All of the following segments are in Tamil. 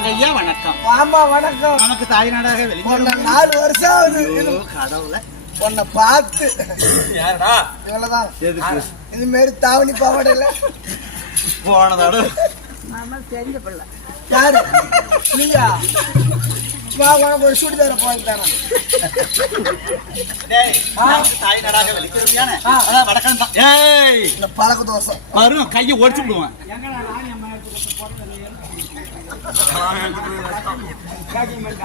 வாங்கய்யா வணக்கம். ஆமா வணக்கம். நமக்கு தாய் நாடாக வெளியே 4 வருஷம் ஆகுது. கடவுள உன்னை பார்த்து யாரடா இவ்வளவுதான். எதுக்கு இது மாரி தாவணி பாவாடை இல்ல போனதோட மாமா தெரிஞ்ச பிள்ளை யாரு நீயா? வா உனக்கு ஒரு சுடிதார போய் தரேன். தாய் நாடாக வெளிக்கிறோம். வடக்கம் தான். ஏய் இந்த பழக்க தோசை வரும் கையை ஒடிச்சு விடுவேன்.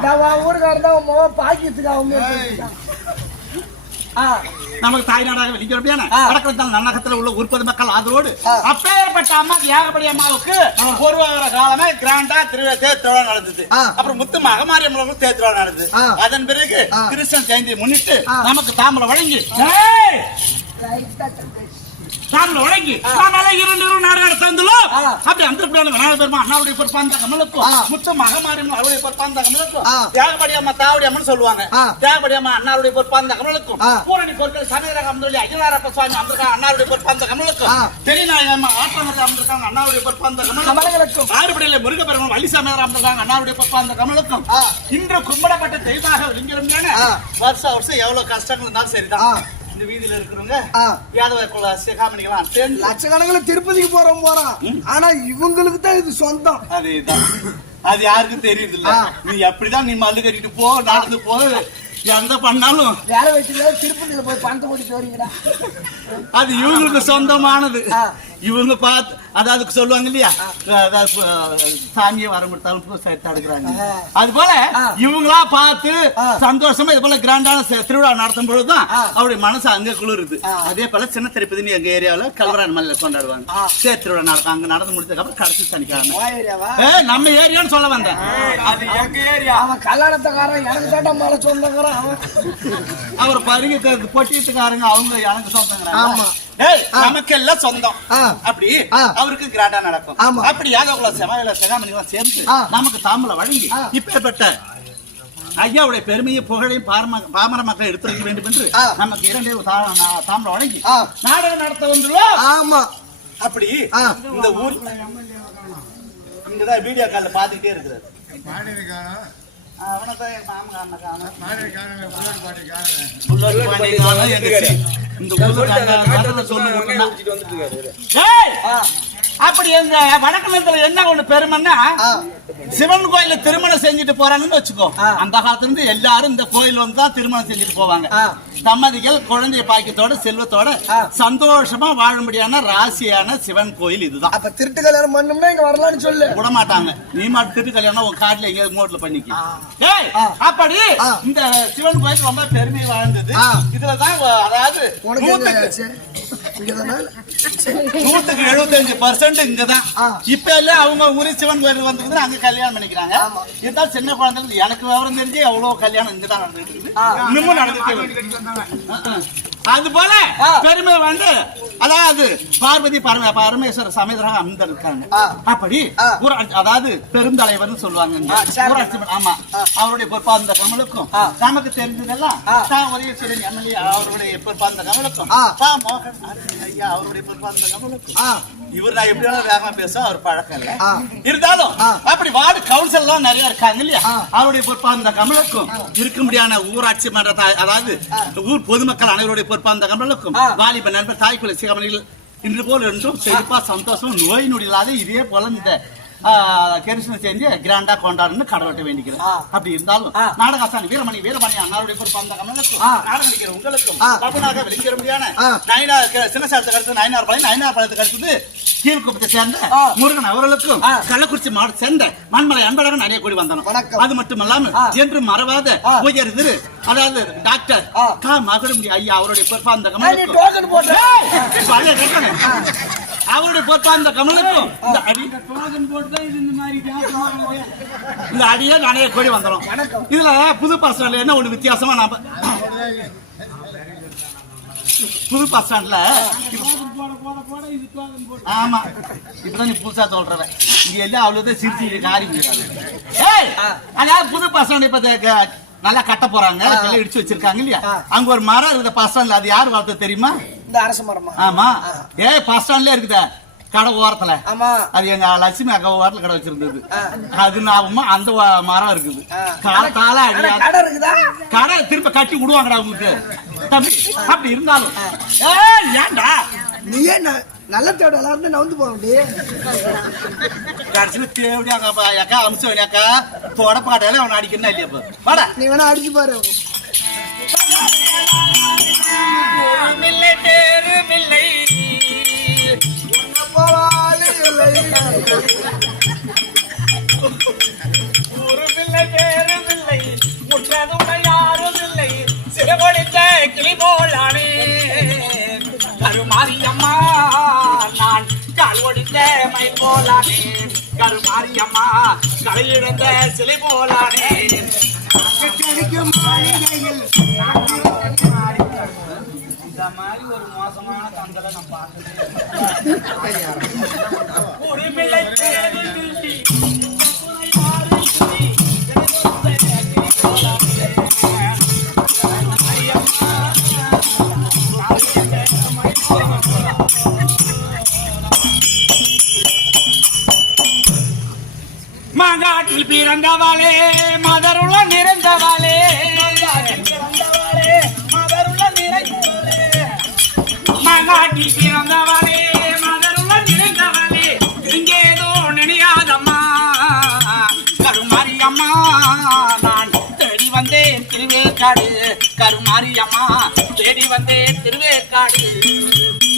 நான் ஊருக்காரன் தான் உன் பாக்கியத்துக்கு நமக்கு தாய் நாடாக வெளிக்கிறோம். வடக்கம் நன்னகத்துல உள்ள உற்பத்தி மக்கள் ஆதரவோடு அப்பேற்பட்ட அம்மாக்கு ஏகப்படி அம்மாவுக்கு ஒரு வார காலமே கிராண்டா தேர்தோட நடந்தது. அப்புறம் முத்து மகமாரி அம்மனுக்கு தேர்தோட நடந்தது. அதன் பிறகு கிறிஸ்டன் ஜெயந்தியை முன்னிட்டு நமக்கு தாம்பரம் வழங்கி வழங்கி இரண்டு நாடுகள் தந்துள்ளோம். அப்படி அந்த விநாயகர் பெருமா அண்ணாவுடைய பொறுப்பாந்த கமலுக்கும் முத்து மகமாரி அவருடைய பொறுப்பாந்த கமலுக்கும் தியாகபடி அம்மா தாவடி அம்மன் சொல்லுவாங்க. தியாகபடி அம்மா அண்ணாவுடைய பொறுப்பாந்த கமலுக்கும் பூரணி பொருட்கள் சமயராக அமர்ந்தொழி அகிலாரப்ப சுவாமி அமர்ந்தாங்க அண்ணாவுடைய பொறுப்பாந்த கமலுக்கும் பெரியநாயக அம்மா ஆற்றமர் அமர்ந்தாங்க அண்ணாவுடைய பொறுப்பாந்த கமலுக்கும் ஆறுபடியில முருகப்பெருமான் வள்ளி சமயராக அமர்ந்தாங்க அண்ணாவுடைய பொறுப்பாந்த கமலுக்கும் இன்று கும்பிடப்பட்ட தெய்வாக விளங்கிறோம். வருஷம் வருஷம் எவ்வளவு கஷ்டங்கள் இருந்தாலும் சரிதான். இந்த வீதியில இருக்கிறவங்க யாதவ சிகாமணிகளாம் லட்சக்கணக்கில் திருப்பதிக்கு போறோம். ஆனா இவங்களுக்கு தான் இது சொந்தம். அதேதான். அது யாருக்கும் தெரியுது இல்ல. நீ எப்படிதான் நீ மல்லு கட்டிட்டு போ நடந்து போ எந்த பண்ணாலும் வேலை வச்சுல திருப்பதியில போய் பணத்தை போட்டு வரீங்கடா. அது இவங்களுக்கு சொந்தமானது. இவங்க பார்த்து அதாவது சொல்லுவாங்க இல்லையா, சாமியை வரம் கொடுத்தாலும் தடுக்கிறாங்க. அது போல இவங்களா பார்த்து சந்தோஷமா இது போல கிராண்டான திருவிழா நடத்தும் பொழுதுதான் அவருடைய மனசு அங்க குளிருது. அதே போல சின்ன திருப்பதி எங்க ஏரியாவில கல்வரான் மலையில கொண்டாடுவாங்க. சேர் திருவிழா நடக்கும். அங்க நடந்து முடிச்சதுக்கு அப்புறம் கடைசி சனிக்கிழமை நம்ம ஏரியான்னு சொல்ல வந்தேன். அது எங்க ஏரியா. அவன் கல்யாணத்துக்காரன் எனக்கு தாண்டா மேல சொந்தங்கிறான். அவர் பருகி பொட்டிட்டுக்காரங்க அவங்க எனக்கு சொந்தங்கிறாங்க. நமக்கு எல்லாம் சொந்தம். அப்படி அவருக்கு கிராண்டா நடக்கும். அப்படி யாதவ செகாமணிகளாம் சேர்ந்து நமக்கு தாம்பலம் வழங்கி இப்பேற்பட்ட ஐயாவுடைய பெருமையை புகழையும் பாமர மக்கள் எடுத்துரைக்க வேண்டும் என்று நமக்கு 2 தாம்பலம் வழங்கி நாடகம் நடத்த வந்துள்ளோம். ஆமா. அப்படி இந்த ஊர் இங்கதான் வீடியோ கால்ல பாத்துக்கிட்டே இருக்கிறாரு. அப்படி எங்க வடக்கிழத்துல என்ன ஒண்ணு பெருமைன்னா, சிவன் கோயில திருமணம் செஞ்சுட்டு போறாங்கன்னு வச்சுக்கோ. அந்த காலத்துல இருந்து எல்லாரும் இந்த கோயில் வந்து தான் திருமணம் செஞ்சுட்டு போவாங்க. தம்பதிகள் குழந்தைய பாக்கியத்தோட செல்வத்தோட சந்தோஷமா வாழும்படியான ராசியான சிவன் கோயில் இதுதான். அப்ப திருட்டு கல்யாணம் பண்ணோம்னா இங்க வரலாம்னு சொல்லு. விட மாட்டாங்க. நீ மட்டும் திருட்டு கல்யாணம் உன் காட்டுல எங்க மோட்ல பண்ணிக்க. அப்படி இந்த சிவன் கோயில் ரொம்ப பெருமை வாழ்ந்தது. இதுலதான் அதாவது 175% இங்கதான். இப்ப இல்ல அவங்க ஊரு சிவன் கோயில் வந்து அங்க கல்யாணம் பண்ணிக்கிறாங்க. இதுதான் சின்ன குழந்தைங்க. எனக்கு விவரம் தெரிஞ்சு எவ்வளவு கல்யாணம் இங்கதான் நடந்துட்டு இருக்குது. இன்னமும் நடந்துட்டு அது போல பெருமை வந்து அதாவது பார்வதி பரமேஸ்வர சமேதராக அமர்ந்திருக்காங்க. அப்படி அதாவது பெருந்தலைவர்னு சொல்லுவாங்க. ஆமா. அவருடைய பொறுப்பாந்த கமலுக்கும் நமக்கு தெரிஞ்சதெல்லாம் உதயசூரியன் எம்எல்ஏ அவருடைய பொறுப்பாந்த கமலுக்கும் மோகன் ஐயா அவருடைய பொறுப்பாந்த கமலுக்கும் இவர் நான் எப்படி வேகமா பேச அவர் பழக்கம் இல்ல. இருந்தாலும் அப்படி வார்டு கவுன்சில் எல்லாம் நிறைய இருக்காங்க இல்லையா, அவருடைய பொறுப்பாந்த கமலுக்கும் இருக்க முடியாத ஊராட்சி மன்ற அதாவது ஊர் பொதுமக்கள் அனைவருடைய பொறுப்பாந்த கமலுக்கும் வாலிப நண்பர் தாய்க்குள்ள சிகாமணிகள் இன்று போல் என்றும் செழிப்பா சந்தோஷம் நோய் நொடி இல்லாத இதே போல இந்த கரிசனை செஞ்சு கிராண்டா கொண்டாடுன்னு கடவுட்ட வேண்டிக்கிறேன். அப்படி இருந்தாலும் நாடகாசானி வீரமணி அண்ணாருடைய பொறுப்பாந்த கமலுக்கும் நாடகம் நடிக்கிற உங்களுக்கும் தமிழாக வெளிக்கிற முடியான சின்னசாலத்துக்கு அடுத்து நயனார் பாளையத்துக்கு அடுத்தது கீழ்குப்பத்தை சேர்ந்த முருகன் அவர்களுக்கும் கள்ளக்குறிச்சி மாவட்டத்தை சேர்ந்த மண்மலை அன்பழகன் நிறைய கூடி வந்தோம். அது மட்டுமல்லாமல் என்று மறவாத உயர் திரு அதாவது டாக்டர் மகடுமுடி ஐயா அவருடைய பொறுப்பாந்த கமலுக்கும் அவருடைய பொறுப்பாந்த கமலுக்கும் இந்த அடியே நிறைய கோடி வந்துடும். இதுல புது பஸ் ஸ்டாண்ட்ல என்ன ஒண்ணு வித்தியாசமா நாம புது பஸ் ஸ்டாண்ட்ல ஆமா இப்பதான் நீ புதுசா சொல்றவன் இங்க எல்லாம் அவ்வளவுதான் சிரிச்சு காரி அதாவது புது பஸ் ஸ்டாண்ட் இப்ப நல்லா கட்ட போறாங்க. இடிச்சு வச்சிருக்காங்க இல்லையா, அங்க ஒரு மரம் இருக்குது பஸ் ஸ்டாண்ட்ல. அது யாரு வளர்த்த தெரியுமா? இந்த அரச மரமா? ஆமா. பஸ் ஸ்டாண்ட்ல இருக்குதா கடை ஓரத்துல ஆமா அது எங்க லட்சுமி அக்கா ஓரத்துல கடை வச்சிருந்தது. அது ஞாபகமா அந்த மரம் இருக்குது. காலத்தால ஆனா கடை இருக்குதா கடை திரும்ப கட்டி விடுவாங்கடா உங்களுக்கு தம்பி. அப்படி இருந்தாலும் ஏன்டா நீ ஏன் நல்ல தேட எல்லாரும் நவுந்து போக முடியும் கடைசியில தேவடி அக்கா அம்சம் அக்கா தொடப்பாடையில அவனை அடிக்கணும் இல்லையா இப்ப வாடா. நீ வேணா அடிச்சு பாரு ஒரு பிள்ளை பேரும் இல்லை முற்றதும் யாரும் இல்லை சிறுகொடித்த கிளி போலானே கருமாரியம்மா நான் கால் ஒடித்த மயில் போலானே கருமாரியம்மா கலையிழந்த சிலை போலானே இந்த மாதிரி ஒரு மோசமான தந்தலை நான் பார்த்தேன். ஒரு பிள்ளை பேரும் இல்லை மாங்காட்டில் பிறந்தவாளே மதருள்ள நிறைந்தவாளே மாங்காட்டில் பிறந்தவாளே மதருள்ள நிறைந்தவாளே இங்கேதோ நினையாதம்மா கருமாரியம்மா நான் தேடி வந்தேன் திருவேற்காடு கருமாரியம்மா தேடி வந்தேன் திருவேற்காடு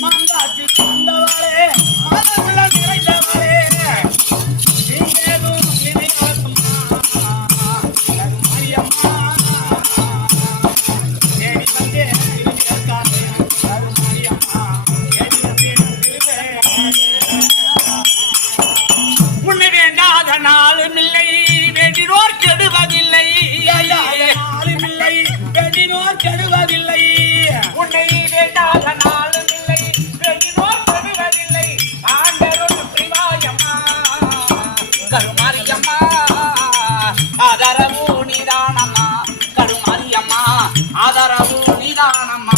மாங்காட்டில் பிறந்தவாளே மதருள்ள நிறைந்தவாளே உன்னை வேண்டாத நாளும் இல்லை வேண்டினோர் கெடுவதில்லை இல்லை வேண்டினோர் கெடுவதில்லை உன்னை வேண்டாத நாளும் இல்லை வேண்டினோர் கெடுவதில்லை ஆண்டருள் பிரிவாயம்மா கருமாரியம்மா ஆதரவு நிதானம்மா கருமாரியம்மா ஆதரவு நிதானம்மா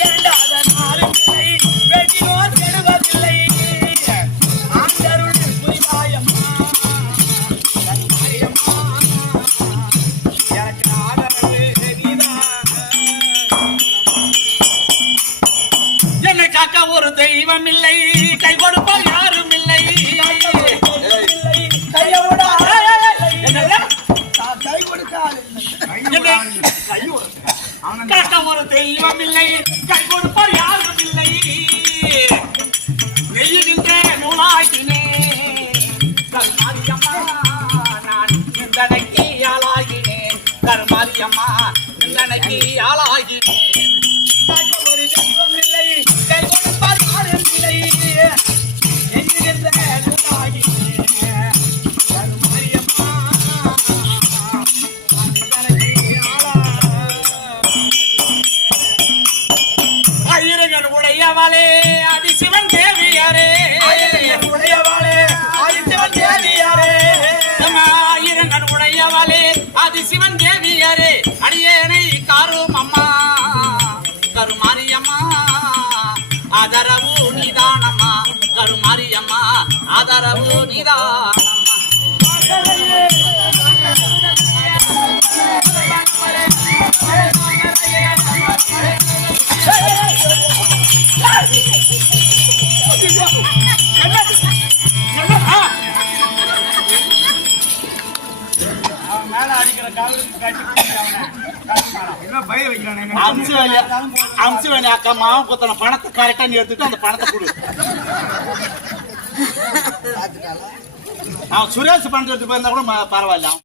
வேண்டாத நாளும் இல்லை வேண்டினோர் கெடுவதில்லை ஒரு தெய்வம் இல்லை கை கொடுப்பால் யாரும் இல்லை ஒரு தெய்வம் இல்லை கை கொடுப்பால் யாரும் இல்லை நெய்யுகின்ற நூலாகினே கருமாரியம்மா நான் நிந்தனைக்கு ஆளாகினேன் கருமாரியம்மா நிந்தனைக்கு ஆளாகினேன் ஒரு தெய்வம் இல்லை கை கொடுப்பால் யாரும் இல்லை நெய்யுகின்ற நூலாகினேன் கருமாரியம்மா ஐயரங்கன் உடையவளே அதிசிவன் தேவியாரே உடையவளே அதிசிவன் தேவியாரே ஐயரங்கன் உடையவளே அதிசிவன் தேவியாரே அடியேனை காரும் அம்மா கருமாரியம்மா ஆதரவு நிதானம்மா கருமாரியம்மா ஆதரவு நிதானம்மா அம்சவேணி அக்கா மாவு கொத்தன பணத்தை கரெக்டா நீ எடுத்துட்டு அந்த பணத்தை கொடு. சுரேஷ் பணத்தை எடுத்து போயிருந்தா கூட பரவாயில்ல.